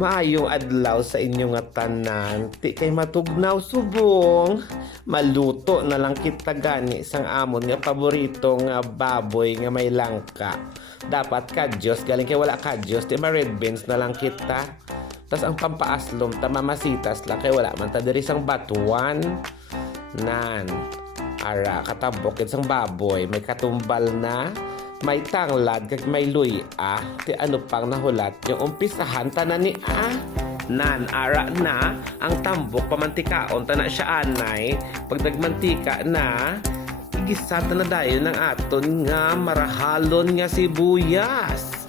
Maayong adlaw sa inyong nga tanan. Ti kay matugnaw subong. Maluto na lang kita gani sang amon nga paborito nga baboy nga may langka. Dapat kadyos galing kay wala kadyos, ti ma red beans na lang kita. Tas ang pampaaslom ta mamasitas lang kay wala man ta diri sang batuan. Nan. Ara katabok sang baboy, may katumbal na. May tanglad kag may luya, ti ano pang nahulat yung umpisahan tanan ni nan ara na ang tambok pamantikaon tana siya anay pag nagmantika na igisata na dayon ng aton nga marahalon nga sibuyas.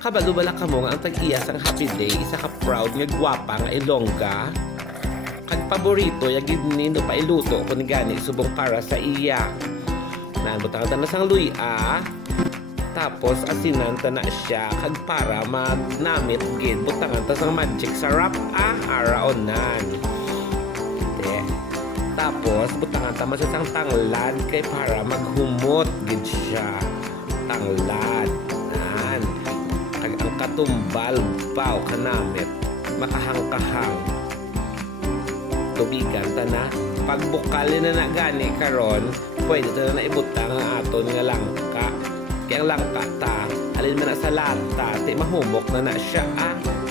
Kabalo-bala ka mo nga ang tag-iyas ang happy day isa ka proud nga gwapa nga ilongga kag paborito yagid nino pa iluto ko ni gani subong para sa iya. Butangan ta na sang luya, tapos asinan ta na siya kag para magnamit gid butangan ta sang magic sarap araonan. Tapos butangan ta man sa sang tanglad kay para maghumot gid siya. Tanglad nan kag ang katumbal baw kanamit makahangkahang tubigan ta na pagbukalin na gani karon pwede ta na ibutang ang aton nga langka kaya ang langka ta alin man na sa lata ti mahumok na siya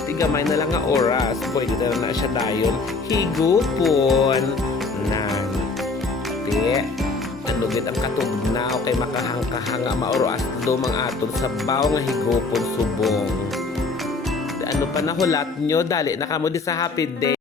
ti gamay na lang nga oras pwede ta na siya dayon higupon nan ti ano gid ang katugnaw kay makahangkahang nga maoras dumang aton sa baw nga higupon subong. Ano pa nahulat nyo dali na kamo di sa happy day.